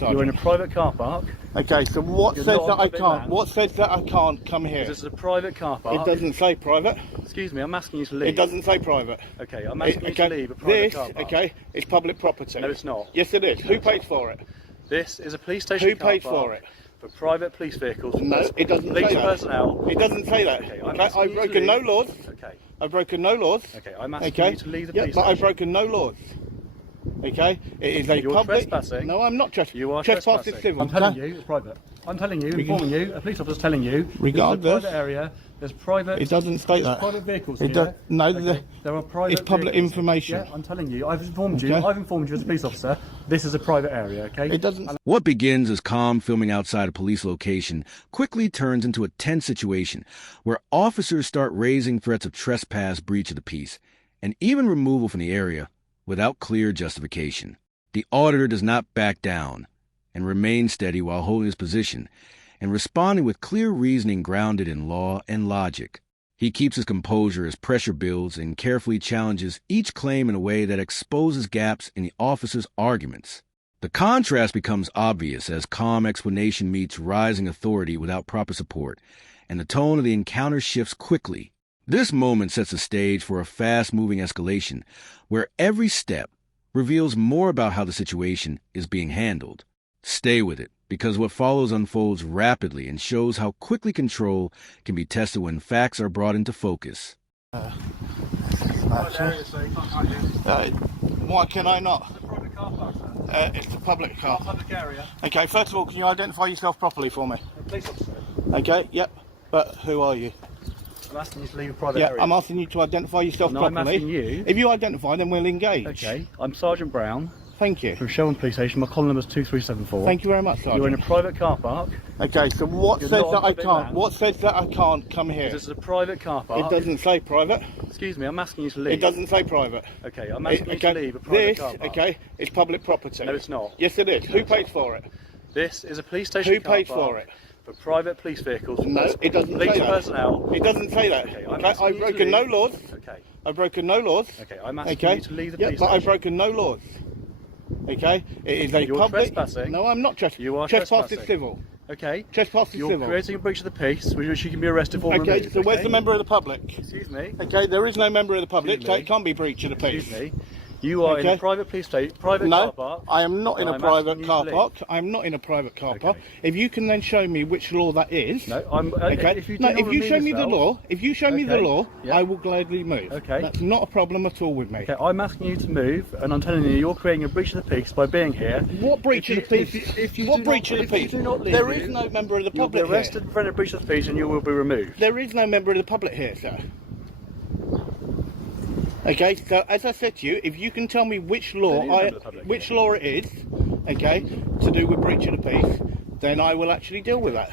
You're in a private car park. Okay, so what says that I can't? Land. What says that I can't come here? This is a private car park. It doesn't say private. Excuse me, I'm asking you to leave. It doesn't say private. Okay, I'm asking you to leave a private car park. Okay, it's public property. No, it's not. Yes, it is. Who pays for it? This is a police station Who car paid park for it? for private police vehicles. No, it doesn't police say that. personnel. It doesn't say that. Okay, I've broken no laws. Okay. I've broken no laws. Okay, I'm asking you to leave the police but station. I've broken no laws. Okay, it is a You're public. trespassing. No, I'm not trespassing. You are trespassing. trespassing. Civil. I'm telling you, it's private. I'm telling you, informing you, a police officer's telling you. Regardless. There's a private area. There's private. It doesn't state that. Private vehicles It here. does. No, Okay. There are private. it's public vehicles. information. Yeah, I'm telling you. I've informed you. Okay. I've informed you as a police officer. This is a private area. Okay. It doesn't. What begins as calm filming outside a police location quickly turns into a tense situation where officers start raising threats of trespass, breach of the peace, and even removal from the area without clear justification. The auditor does not back down and remains steady while holding his position and responding with clear reasoning grounded in law and logic. He keeps his composure as pressure builds and carefully challenges each claim in a way that exposes gaps in the officer's arguments. The contrast becomes obvious as calm explanation meets rising authority without proper support, and the tone of the encounter shifts quickly. This moment sets the stage for a fast-moving escalation, where every step reveals more about how the situation is being handled. Stay with it, because what follows unfolds rapidly and shows how quickly control can be tested when facts are brought into focus. Why can I not? It's a private car park, sir. It's a public car. Public area. Okay, first of all, can you identify yourself properly for me? A police officer. Okay, yep. But who are you? I'm asking you to leave a private Yeah, area. I'm asking you to identify yourself No, I'm properly. asking you. If you identify, then we'll engage. Okay. I'm Sergeant Brown Thank you. from Shelburne Police Station. My call number is 2374. Thank you very much, Sergeant. You're in a private car park. Okay, so what You're says not that on I public can't? land. What says that I can't come here? This is a private car park. It doesn't say private. Excuse me, I'm asking you to leave. It doesn't say private. Okay, I'm asking you to leave a private This, car park. okay, is public property. No, it's not. Yes, it is. Who pays for it? This is a police station Who car pays park for it? for private police vehicles. No, it doesn't police say that. personnel. It doesn't say that. Okay, Okay, asking I've you to broken no leave. laws. Okay. I've broken no laws. Okay, I'm asking Okay. you to leave the Yeah, police but I've station. broken no laws. Okay, it is a You're public. trespassing. No, I'm not trespassing. You are Trespass is trespassing. civil. Okay. Trespass is You're civil. creating a breach of the peace, which you can be arrested for. Okay, removed, so where's okay? the member of the public? Excuse me. Okay, there is no member of the public, Excuse so me. it can't be breach of the peace. Excuse me. You are in Okay. a private police station, private No, car park. I am not in and a I'm private asking you car to park. I'm not in a private car Okay. park. If you can then show me which law that is. No, I'm. Okay. If you, no, do if not you remove show me the yourself- law, if you show me the Okay. law, Yeah. I will gladly move. Okay. That's not a problem at all with me. Okay, I'm asking you to move, and I'm telling you, you're creating a breach of the peace by being here. What breach If of the you- peace? if you what do breach not- of the if you peace? do not leave, There is no member of the You'll be public arrested here. for a breach of the peace, and you will be removed. There is no member of the public here, sir. Okay, so as I said to you, if you can tell me which law There is no member of the public which here. law it is, okay, to do with breach of the peace, then I will actually deal with that.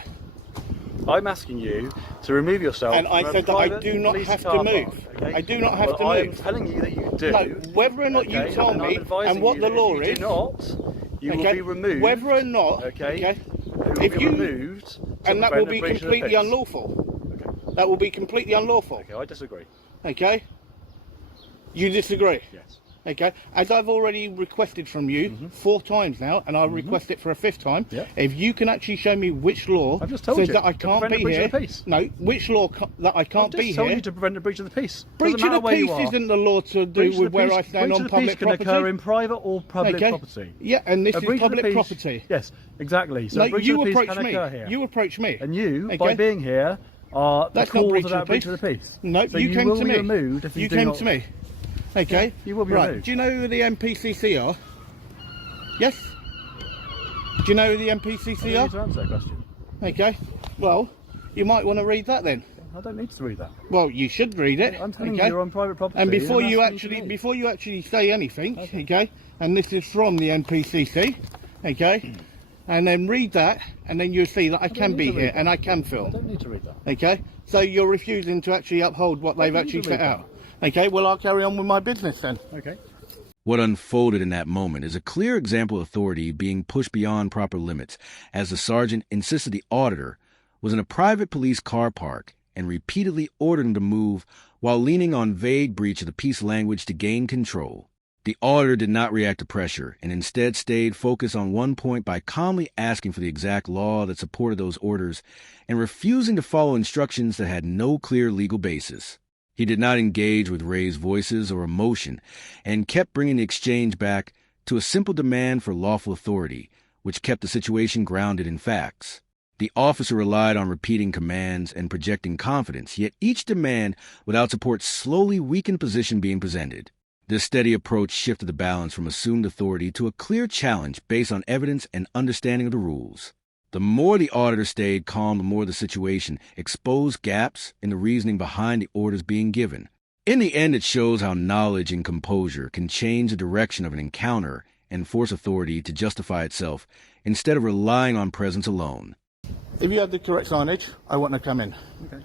I'm asking you to remove yourself. And I from a said that I private do not police have to car move. park, okay? I do not have Well, to I'm move. telling you that you do. No, whether or not you okay? tell and I'm me advising and what you the that law if you is, do not, you will okay, be removed. whether or not, Okay. You will if be you- removed, to and that prevent will be a breach of the completely peace. unlawful. Okay. That will be completely unlawful. Okay, I disagree. Okay? You disagree? Yes. Okay, as I've already requested from you 4 times now, and I'll request it for a 5th time. Yeah. If you can actually show me which law I've just told says you, that I to can't prevent a be breach here. of the peace. No, which law that I I've can't just be told here. you to prevent a breach of the peace. Breach Doesn't of matter the where you peace are. isn't the law to do Breach of with the where peace- I stand breach on of the peace public can property. occur in private or public Okay. property. Yeah, and this A is breach of the public peace- property. Yes, exactly. So No, a breach you of the peace approach can me. occur here. You approach me. And you, Okay. by being here, are the That's not cause breach of of that the breach peace. of the peace. No, so you came will to be me. removed if you, You do came not. to me. Okay. Yeah, you will be right. removed. Do you know who the MPCC are? Yes. Do you know who the I MPCC don't are? need to answer that question. Okay. Well, you might want to read that then. I don't need to read that. Well, you should read it. I'm telling okay? you, you're on private property. And before I'm you asking actually, to before you actually say anything, Okay. okay, and this is from the MPCC, okay, and then read that, and then you'll see that I can need be to read here that. and I can I film. don't need to read that. Okay, so you're refusing to actually uphold what they've don't need actually to set read out. Okay, well I'll carry on with my business then. Okay. What unfolded in that moment is a clear example of authority being pushed beyond proper limits, as the sergeant insisted the auditor was in a private police car park and repeatedly ordered him to move while leaning on vague breach of the peace language to gain control. The auditor did not react to pressure and instead stayed focused on one point by calmly asking for the exact law that supported those orders and refusing to follow instructions that had no clear legal basis. He did not engage with raised voices or emotion and kept bringing the exchange back to a simple demand for lawful authority, which kept the situation grounded in facts. The officer relied on repeating commands and projecting confidence, yet each demand without support slowly weakened the position being presented. This steady approach shifted the balance from assumed authority to a clear challenge based on evidence and understanding of the rules. The more the auditor stayed calm, the more the situation exposed gaps in the reasoning behind the orders being given. In the end, it shows how knowledge and composure can change the direction of an encounter and force authority to justify itself instead of relying on presence alone. If you had the correct signage, I want to come in.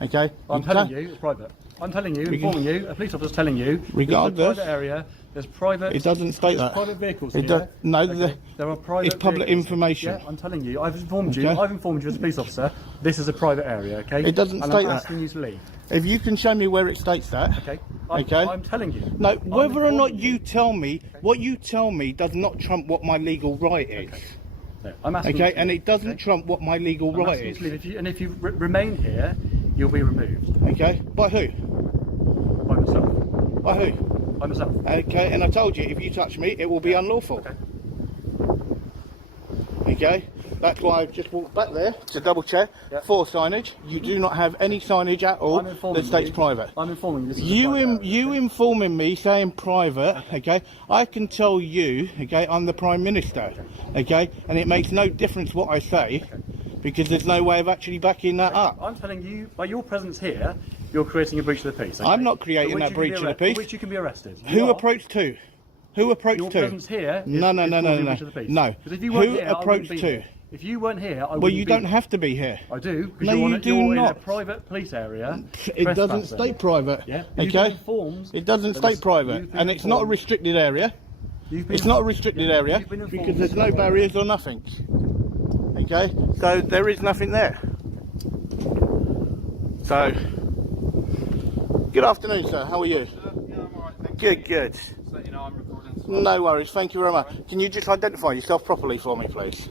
Okay? I'm telling you, it's private. I'm telling you, informing you, a police officer's telling you, regardless, it's a private area, there's private... It doesn't state that. Private vehicles it here. No, okay. There are private it's public vehicles. information. Yeah, I'm telling you, I've informed you as a police officer, this is a private area, okay? It doesn't and state I'm that. asking you to leave. If you can show me where it states that. Okay. I'm telling you. No, whether or not you tell me, what you tell me does not trump what my legal right is. Okay. No, I'm asking okay, you to and leave. it doesn't trump what my legal I'm right asking is. you to leave. If you remain here, you'll be removed. Okay, by who? By myself. By who? By myself. Okay, and I told you, if you touch me, it will be unlawful. Okay, that's why I've just walked back there to double check for signage. You do not have any signage at all that states private. I'm informing you. This is you informing me saying private, okay? I can tell you, okay, I'm the Prime Minister, okay? And it makes no difference what I say because there's no way of actually backing that up. I'm telling you, by your presence here, you're creating a breach of the peace. Okay? I'm not creating that breach of the peace. For which you can be arrested. Who approached who? Who approached your who? Presence here is, no. Breach of the peace. No. Because if you weren't Who here, approached I wouldn't be who? here. If you weren't here, I wouldn't Well, you be don't here. have to be here. I do. No, you do you're not. in a private police area. It doesn't state private. Yeah. Okay. It doesn't state private, and it's not a restricted area. It's not a restricted area because there's no barriers or nothing. Okay, so there is nothing there. So, good afternoon, sir. How are you? Yeah, I'm alright, thank you. Good. Just let you know I'm recording. No worries. Thank you very much. Can you just identify yourself properly for me, please?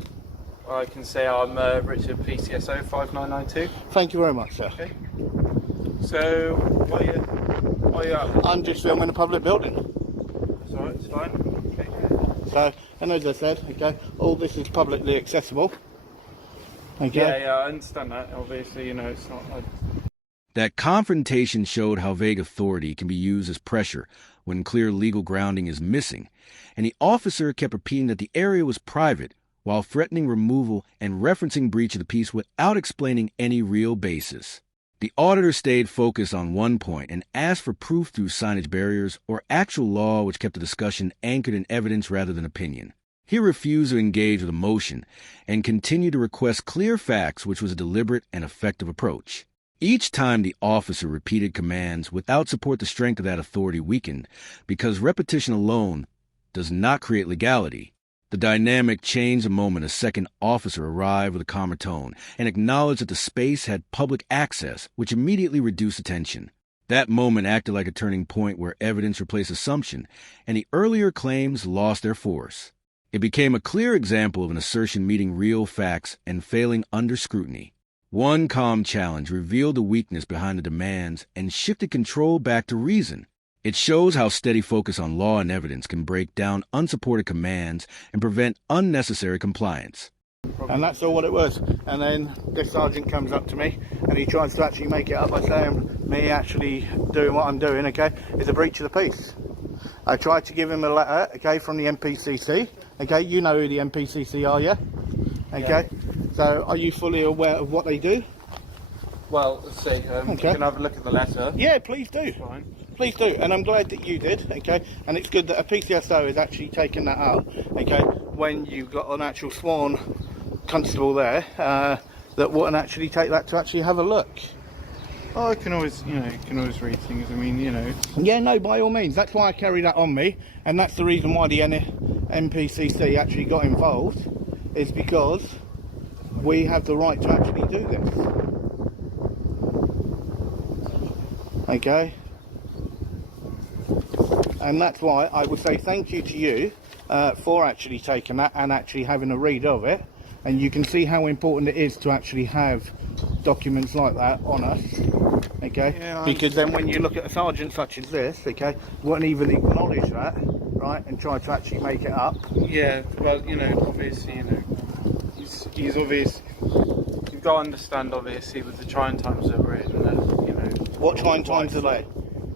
I can say I'm Richard PCSO 5992. Thank you very much, sir. Okay. So, why are you out? I'm just filming a public building. It's alright, it's fine. Okay. So, and as I said, okay, all this is publicly accessible. Okay. Yeah, I understand that. Obviously, you know, it's not. That confrontation showed how vague authority can be used as pressure when clear legal grounding is missing, and the officer kept repeating that the area was private while threatening removal and referencing breach of the peace without explaining any real basis. The auditor stayed focused on one point and asked for proof through signage barriers or actual law, which kept the discussion anchored in evidence rather than opinion. He refused to engage with emotion and continued to request clear facts, which was a deliberate and effective approach. Each time the officer repeated commands without support, the strength of that authority weakened because repetition alone does not create legality. The dynamic changed the moment a second officer arrived with a calmer tone and acknowledged that the space had public access, which immediately reduced the tension. That moment acted like a turning point where evidence replaced assumption, and the earlier claims lost their force. It became a clear example of an assertion meeting real facts and failing under scrutiny. One calm challenge revealed the weakness behind the demands and shifted control back to reason. It shows how steady focus on law and evidence can break down unsupported commands and prevent unnecessary compliance. And that's all what it was. And then this sergeant comes up to me and he tries to actually make it up by saying me actually doing what I'm doing, okay, is a breach of the peace. I tried to give him a letter, okay, from the MPCC. Okay, you know who the MPCC are, yeah? Okay, so are you fully aware of what they do? Well, let's see. You can have a look at the letter. Yeah, please do. Fine. Please do, and I'm glad that you did, okay? And it's good that a PCSO has actually taken that up, okay? When you've got an actual sworn constable there, that wouldn't actually take that to actually have a look. Oh, I can always, you can always read things. I mean, Yeah, no, by all means. That's why I carry that on me, and that's the reason why the MPCC actually got involved, is because we have the right to actually do this. Okay? And that's why I would say thank you to you for actually taking that and actually having a read of it. And you can see how important it is to actually have documents like that on us, okay? Yeah, because then when you look at a sergeant such as this, okay, won't even acknowledge that, right, and try to actually make it up. Yeah, well, you know, obviously, you know, he's obvious. You've got to understand, obviously, with the trying times that we're in, that, you know. What trying times are they?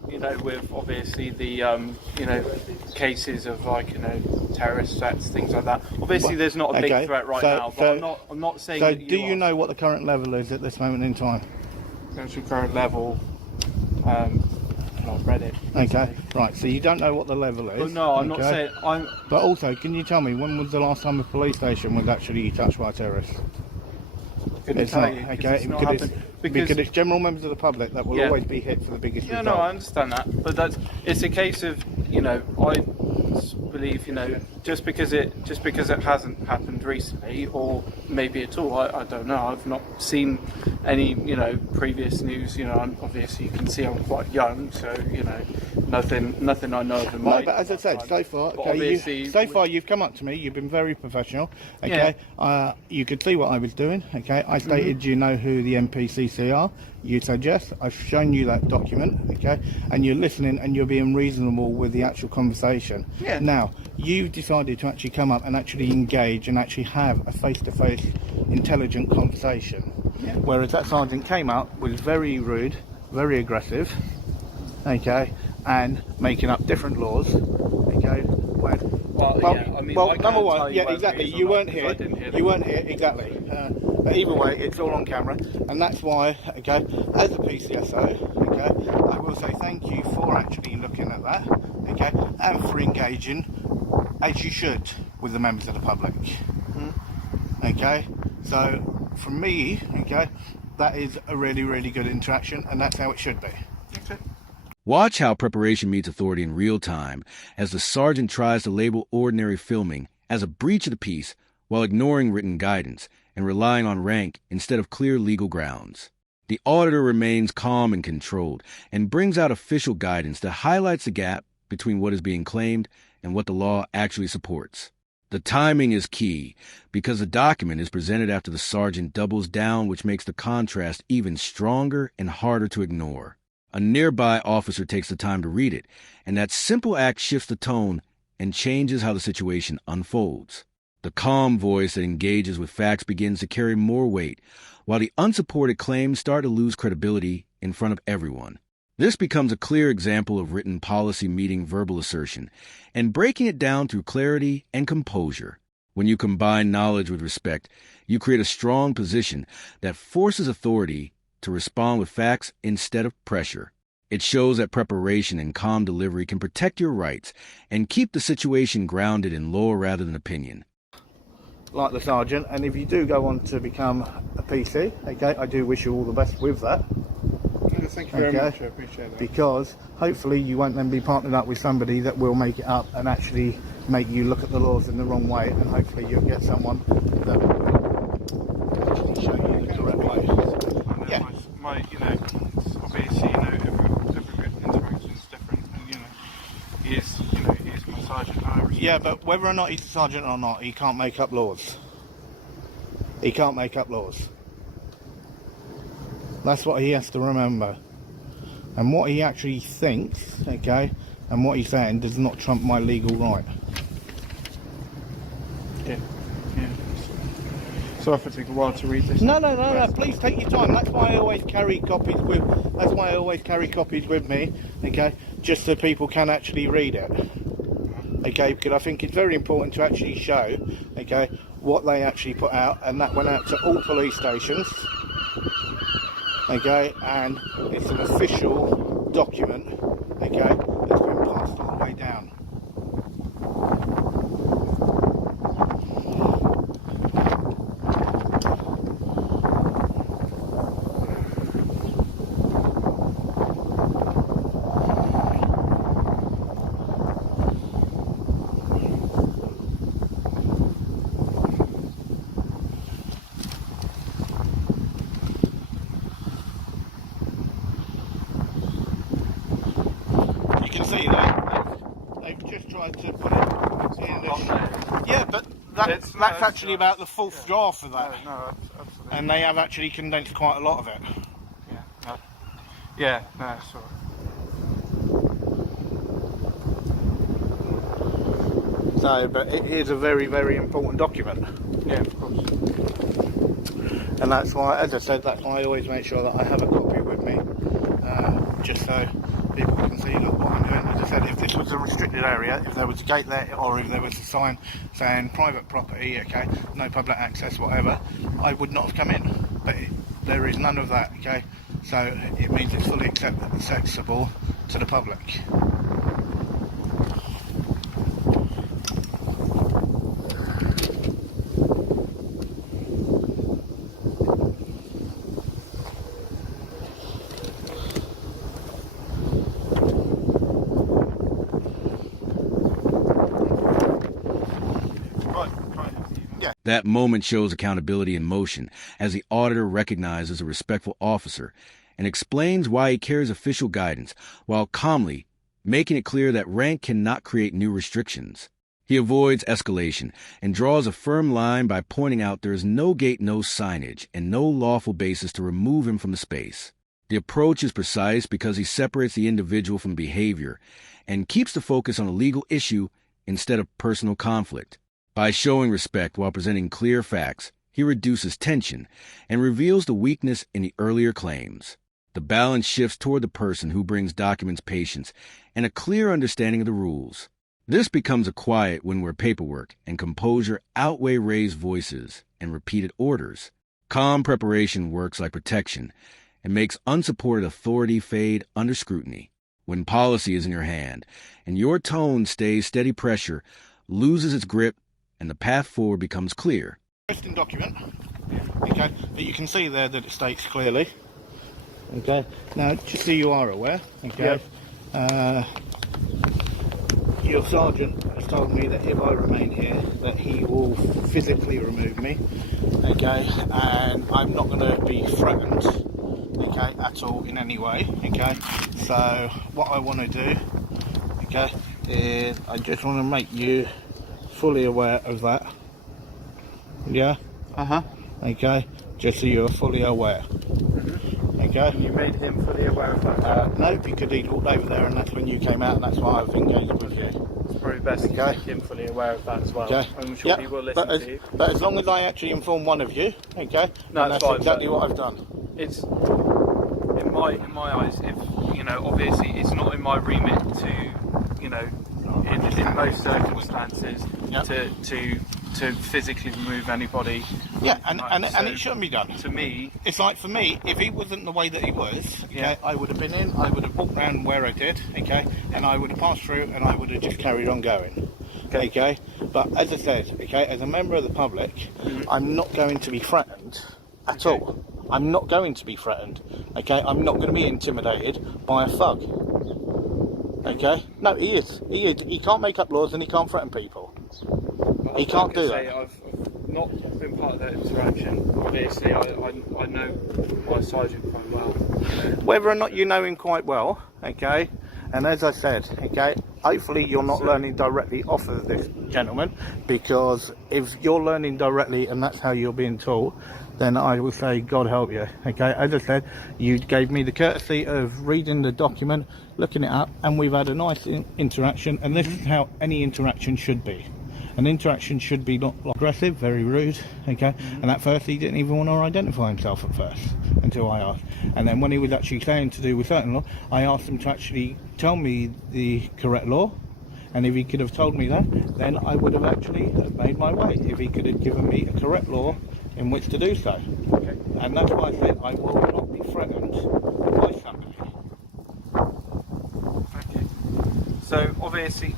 You know, with obviously the, you know, cases of, like, you know, terrorist threats, things like that. Obviously, there's not a big threat right now, but I'm not saying. So, that do you know what the current level is at this moment in time? Actually, current level. I've read it. Okay, right. So you don't know what the level is. But no, I'm not saying. But also, can you tell me when was the last time a police station was actually touched by a terrorist? It's not, okay, because it's general members of the public that will always be hit for the biggest result. No, I understand that, but it's a case of, you know, I believe, you know, just because it hasn't happened recently, or maybe at all, I don't know. I've not seen any, you know, previous news. You know, obviously you can see I'm quite young, so, you know, nothing I know of in my. But as I said, so far, okay, you've come up to me. You've been very professional. Okay, you could see what I was doing. Okay, I stated, you know who the NPCC are. You said yes. I've shown you that document. Okay, and you're listening and you're being reasonable with the actual conversation. Yeah. Now you've decided to actually come up and actually engage and actually have a face-to-face, intelligent conversation. Yeah. Whereas that sergeant came out, was very rude, very aggressive. Okay, and making up different laws. Okay. Number one, yeah, exactly. You weren't here. You weren't here, exactly. But either way, it's all on camera, and that's why, okay, as a PCSO, okay, I will say thank you for actually looking at that, okay, and for engaging, as you should, with the members of the public. Okay, so from me, okay, that is a really, really good interaction, and that's how it should be. Okay. Watch how preparation meets authority in real time as the sergeant tries to label ordinary filming as a breach of the peace while ignoring written guidance and relying on rank instead of clear legal grounds. The auditor remains calm and controlled and brings out official guidance that highlights the gap between what is being claimed and what the law actually supports. The timing is key because the document is presented after the sergeant doubles down, which makes the contrast even stronger and harder to ignore. A nearby officer takes the time to read it, and that simple act shifts the tone and changes how the situation unfolds. The calm voice that engages with facts begins to carry more weight, while the unsupported claims start to lose credibility in front of everyone. This becomes a clear example of written policy meeting verbal assertion and breaking it down through clarity and composure. When you combine knowledge with respect, you create a strong position that forces authority to respond with facts instead of pressure. It shows that preparation and calm delivery can protect your rights and keep the situation grounded in law rather than opinion. Like the sergeant, and if you do go on to become a PC, okay, I do wish you all the best with that. Thank you very much, I appreciate that. Because hopefully you won't then be partnered up with somebody that will make it up and actually make you look at the laws in the wrong way, and hopefully you'll get someone that will actually show you the correct way. Yeah. You know, obviously, you know, every interaction is different, and, you know, he is my sergeant. Yeah, but whether or not he's a sergeant or not, he can't make up laws. He can't make up laws. That's what he has to remember. And what he actually thinks, okay, and what he's saying does not trump my legal right. Yeah. So if it took a while to read this. No. Please take your time. That's why I always carry copies with. That's why I always carry copies with me. Okay, just so people can actually read it. Okay, because I think it's very important to actually show, okay, what they actually put out, and that went out to all police stations. Okay, and it's an official document. Okay, that's been passed all the way down. tried to put it in the... Yeah, but that's actually about the fourth draft of that. No, absolutely. And they have actually condensed quite a lot of it. Yeah, no, it's all right. So, but it is a very, very important document. Yeah, of course. And that's why, as I said, that's why I always make sure that I have a copy with me, just so people can see what I'm doing. As I said, if this was a restricted area, if there was a gate there, or if there was a sign saying private property, okay, no public access, whatever, I would not have come in. But there is none of that, okay? So it means it's fully accessible to the public. That moment shows accountability in motion as the auditor recognizes a respectful officer and explains why he carries official guidance while calmly making it clear that rank cannot create new restrictions. He avoids escalation and draws a firm line by pointing out there is no gate, no signage, and no lawful basis to remove him from the space. The approach is precise because he separates the individual from behavior and keeps the focus on a legal issue instead of personal conflict. By showing respect while presenting clear facts, he reduces tension and reveals the weakness in the earlier claims. The balance shifts toward the person who brings documents patience and a clear understanding of the rules. This becomes a quiet when where paperwork and composure outweigh raised voices and repeated orders. Calm preparation works like protection and makes unsupported authority fade under scrutiny. When policy is in your hand and your tone stays steady, pressure loses its grip and the path forward becomes clear. Interesting document, okay, but you can see there that it states clearly, okay. Now, just so you are aware, okay, your sergeant has told me that if I remain here, that he will physically remove me, okay, and I'm not going to be threatened, okay, at all in any way, okay. So what I want to do, okay, is I just want to make you fully aware of that. Yeah? Okay, just so you're fully aware. Okay? You made him fully aware of that? No, because he'd walked over there and that's when you came out and that's why I've engaged with you. It's probably best to make him fully aware of that as well. Okay. I'm sure he will listen to you. But as long as I actually inform one of you, okay, no, that's fine, exactly what I've done. It's, in my eyes, if, you know, obviously it's not in my remit to, you know, in most circumstances, to physically remove anybody. Yeah, and it shouldn't be done. To me, it's like, for me, if he wasn't the way that he was, okay, I would have been in, I would have walked around where I did, okay, and I would have passed through and I would have just carried on going. Okay, but as I said, okay, as a member of the public, I'm not going to be threatened at all. I'm not going to be threatened. Okay, I'm not going to be intimidated by a thug. Okay, no, he is. He can't make up laws and he can't threaten people. He can't do that. I've not been part of that interaction. Obviously, I know my sergeant quite well. Whether or not you know him quite well, okay, and as I said, okay, hopefully you're not learning directly off of this gentleman, because if you're learning directly and that's how you're being taught, then I will say God help you. Okay, as I said, you gave me the courtesy of reading the document, looking it up, and we've had a nice interaction, and this is how any interaction should be. An interaction should be not aggressive, very rude, okay? And at first he didn't even want to identify himself at first, until I asked. And then when he was actually saying to do with certain law, I asked him to actually tell me the correct law, and if he could have told me that, then I would have actually made my way, if he could have given me a correct law in which to do so. Okay. And that's why I said I will not be threatened by somebody. Okay. So obviously,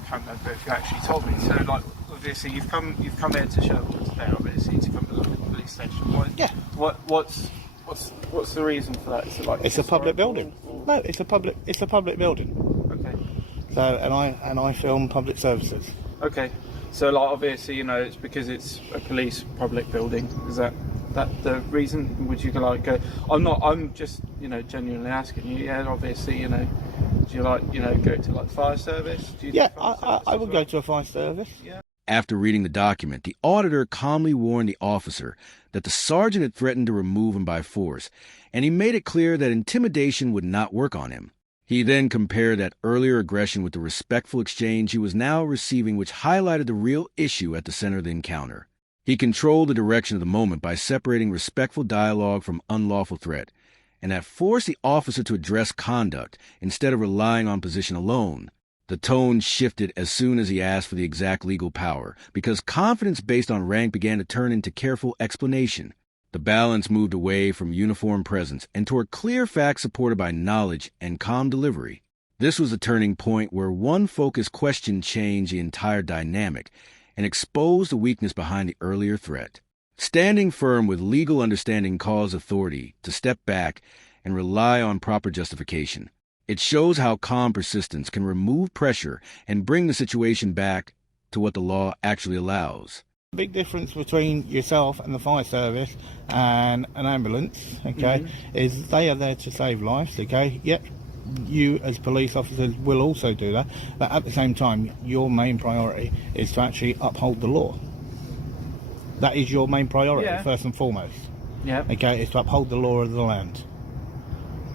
I can't remember if you actually told me. So like, obviously you've come here to Sherwood today, obviously to come to the police station. What's the reason for that? Is it like it's a public building? No, it's a public building. Okay. So and I film public services. Okay. So like obviously, you know, it's because it's a police public building. Is that the reason? Would you like go? I'm just, you know, genuinely asking you. Yeah, obviously, you know, Do you like, go to like fire service? Do you do Yeah, fire service I as would well? go to a fire service. Yeah. After reading the document, the auditor calmly warned the officer that the sergeant had threatened to remove him by force, and he made it clear that intimidation would not work on him. He then compared that earlier aggression with the respectful exchange he was now receiving, which highlighted the real issue at the center of the encounter. He controlled the direction of the moment by separating respectful dialogue from unlawful threat, and that forced the officer to address conduct instead of relying on position alone. The tone shifted as soon as he asked for the exact legal power, because confidence based on rank began to turn into careful explanation. The balance moved away from uniform presence and toward clear facts supported by knowledge and calm delivery. This was a turning point where one focused question changed the entire dynamic and exposed the weakness behind the earlier threat. Standing firm with legal understanding caused authority to step back and rely on proper justification. It shows how calm persistence can remove pressure and bring the situation back to what the law actually allows. The big difference between yourself and the fire service and an ambulance, okay, is they are there to save lives, okay? Yep, you as police officers will also do that, but at the same time, your main priority is to actually uphold the law. That is your main priority, first and foremost. Yeah. Okay, is to uphold the law of the land.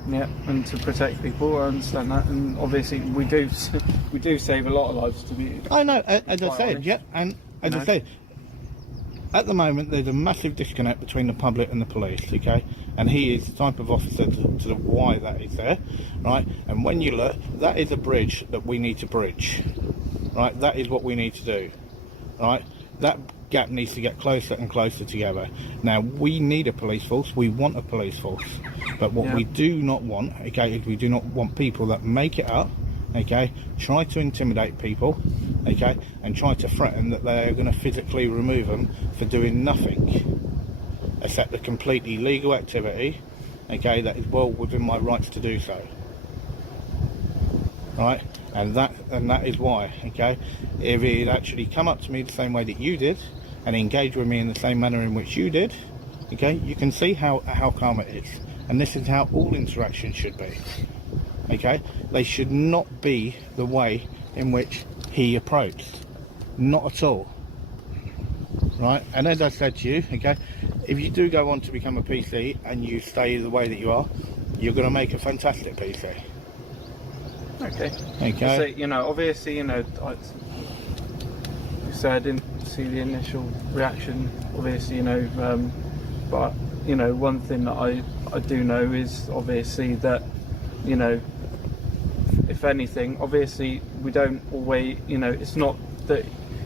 Yeah, and to protect people, I understand that, and obviously we do save a lot of lives. To be, I know, as I quite said, honest. yeah, and as I said, at the moment there's a massive disconnect between the public and the police, okay, and he is the type of officer to why that is there, right, and when you look, that is a bridge that we need to bridge, right, that is what we need to do, right, that gap needs to get closer and closer together. Now, we need a police force, we want a police force, but what we do not want, okay, is we do not want people that make it up, okay, try to intimidate people, okay, and try to threaten that they are going to physically remove them for doing nothing except a completely legal activity, okay, that is well within my rights to do so, right, and that is why, okay, if he had actually come up to me the same way that you did and engaged with me in the same manner in which you did, okay, you can see how calm it is, and this is how all interactions should be, okay, they should not be the way in which he approached, not at all, right, and as I said to you, okay, if you do go on to become a PC and you stay the way that you are, you're going to make a fantastic PC. Okay. Okay. So, obviously, so I didn't see the initial reaction, obviously, but, one thing that I do know is obviously that, if anything, obviously we don't always, it's not that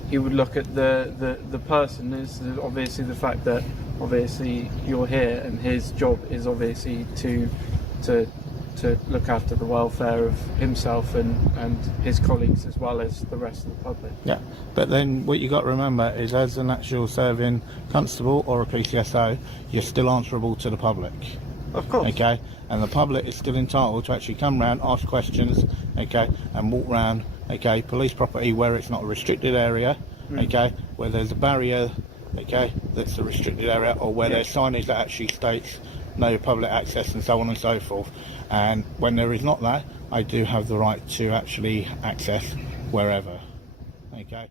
he would look at the person, is obviously the fact that obviously you're here and his job is obviously to look after the welfare of himself and his colleagues as well as the rest of the public. Yeah, but then what you got to remember is, as an actual serving constable or a PCSO, you're still answerable to the public. Of course. Okay, and the public is still entitled to actually come round, ask questions, okay, and walk round, okay, police property where it's not a restricted area, okay, where there's a barrier, okay, that's a restricted area, or where there's signage that actually states no public access and so on and so forth. And when there is not that, I do have the right to actually access wherever, okay.